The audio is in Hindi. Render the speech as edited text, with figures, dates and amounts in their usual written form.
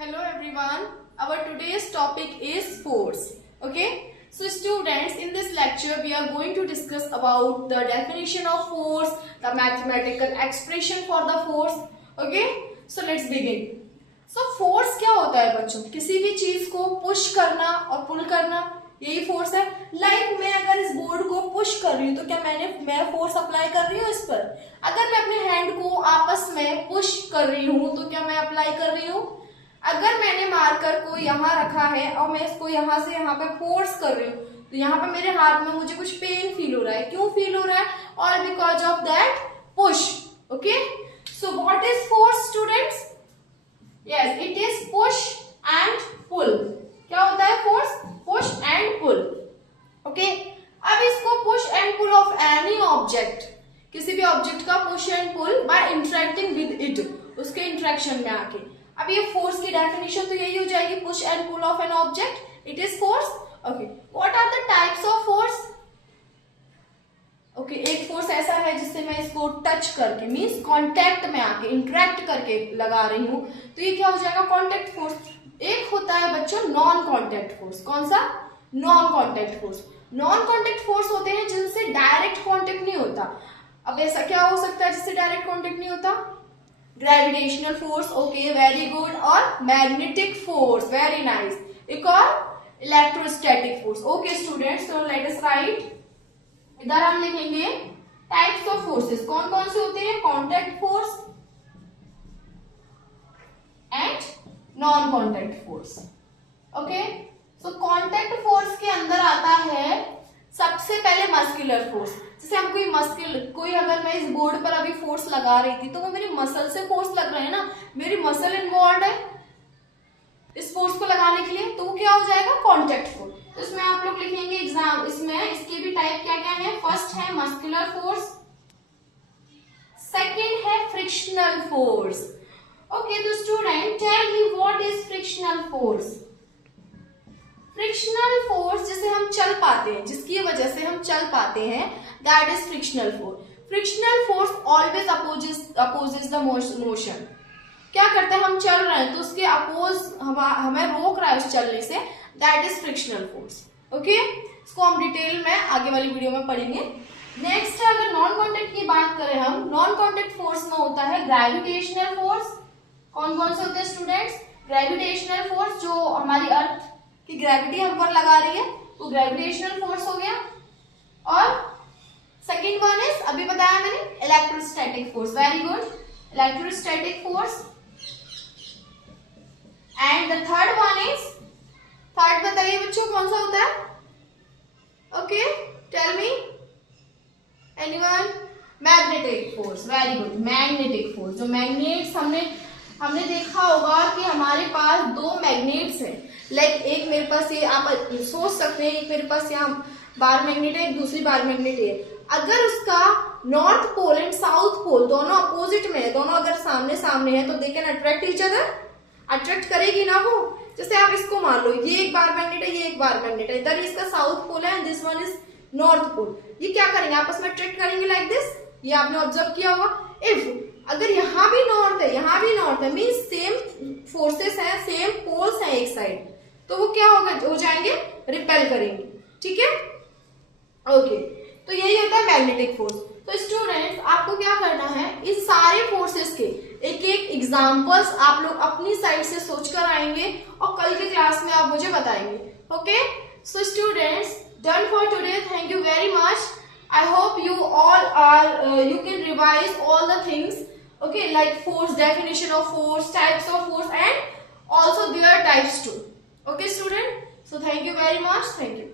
Hello everyone. Our today's topic is force. Okay. So students, in this lecture we are going to discuss about the definition of force, the mathematical expression for the force. Okay. So let's begin. So force क्या होता है बच्चों? किसी भी चीज को पुश करना और पुल करना, यही फोर्स है. मैं अगर इस बोर्ड को पुश कर रही हूँ तो क्या मैं फोर्स अप्लाई कर रही हूँ इस पर. अगर मैं अपने हैंड को आपस में पुश कर रही हूँ तो क्या मैं अप्लाई कर रही हूँ. अगर मैंने मार्कर को यहाँ रखा है और मैं इसको यहाँ से यहाँ पे फोर्स कर रही हूँ तो यहाँ पे मेरे हाथ में मुझे कुछ पेन फील हो रहा है. क्यों फील हो रहा है? All because of that push. Okay. So what is force students? Yes, it is push and pull. क्या होता है force? Push and pull. Okay. अब इसको push and pull of any object, किसी भी ऑब्जेक्ट का push and pull by interacting with it, उसके इंटरेक्शन में आके. अब ये फोर्स की डेफिनेशन तो यही हो जाएगी, push and pull of an object, it is force. Okay. What are the types of force? Okay. एक फोर्स ऐसा है जिससे मैं इसको टच करके, मींस कांटेक्ट में आके, इंटरेक्ट करके लगा रही हूं, तो ये क्या हो जाएगा? Contact force. एक होता है बच्चों नॉन कांटेक्ट फोर्स. कौन सा? Non contact force. Non contact force होते हैं जिनसे डायरेक्ट कांटेक्ट नहीं होता. अब ऐसा क्या हो सकता है जिससे डायरेक्ट कांटेक्ट नहीं होता? Gravitational force. Okay, very good. और मैग्नेटिक फोर्स, वेरी नाइस. एक और electrostatic force. Okay students, so let us right. इधर हम लिखेंगे टाइप्स ऑफ फोर्सेस. कौन कौन से होते हैं? Contact force and non contact force. Okay. So contact force के अंदर आता है सबसे पहले मस्कुलर फोर्स. जैसे हम कोई अगर मैं इस बोर्ड पर अभी फोर्स लगा रही थी तो वो मेरी मसल से फोर्स लग रहा है ना, मेरी मसल इन्वॉल्व है इस फोर्स को लगाने के लिए, तो वो क्या हो जाएगा? Contact force. तो इसमें आप लोग लिखेंगे एग्जाम, इसमें इसके भी टाइप क्या क्या है. फर्स्ट है मस्कुलर फोर्स, सेकेंड है फ्रिक्शनल फोर्स. ओके. तो student tell me what is frictional force. Frictional force जिसे हम चल पाते हैं, जिसकी वजह से हम चल पाते हैं, that is frictional force. Frictional force always opposes the motion. क्या करते हैं? हम चल रहे हैं तो उसके अपोज हमें रोक रहा है उस चलने से, that is frictional force. Okay. इसको हम डिटेल में आगे वाली वीडियो में पढ़ेंगे. नेक्स्ट अगर नॉन कॉन्टेक्ट की बात करें हम, नॉन कॉन्टेक्ट फोर्स में होता है ग्रेविटेशनल फोर्स. कौन कौन से होते हैं स्टूडेंट्स? ग्रेविटेशनल फोर्स, जो हमारी अर्थ की ग्रेविटी हम पर लगा रही है, वो ग्रेविटेशनल फोर्स हो गया. और सेकेंड वन इज, अभी बताया मैंने, electrostatic force. Very good. Electrostatic force. And the third one is, third बताइए बच्चों कौन सा होता है? Okay, tell me anyone. Magnetic force. Very good. Magnetic force. जो मैग्नेट्स हमने देखा होगा कि हमारे पास दो मैग्नेट्स हैं. एक मेरे पास ये, आप सोच सकते हैं, एक मेरे पास यहाँ बार मैग्नेट है, एक दूसरी बार मैग्नेट है. अगर उसका north pole and south pole दोनों अपोजिट में है, दोनों अगर सामने सामने है, तो they can attract each other. Attract करेगी ना वो. जैसे आप इसको मान लो, ये एक बार मैग्नेट है, ये एक बार मैग्नेट है, इधर इसका साउथ पोल है and this one is north pole. ये क्या करेंगे? आपस में अट्रैक्ट करेंगे लाइक दिस. ये आपने ऑब्जर्व किया होगा. इफ अगर यहाँ भी नॉर्थ है, यहाँ भी नॉर्थ है, मीन्स सेम फोर्सेस हैं, सेम पोल्स हैं एक साइड, तो वो क्या हो जाएंगे? रिपेल करेंगे. ठीक है. ओके. तो यही होता है मैग्नेटिक फोर्स. तो स्टूडेंट्स, आपको क्या करना है, इस सारे फोर्सेस के एक एक एग्जांपल्स आप लोग अपनी साइड से सोचकर आएंगे और कल के क्लास में आप मुझे बताएंगे. Okay. So students, done for today. Thank you very much. I hope you all you can revise all the things, okay, like force, definition of force, types of force, and also their types too. Okay student, so thank you very much. Thank you.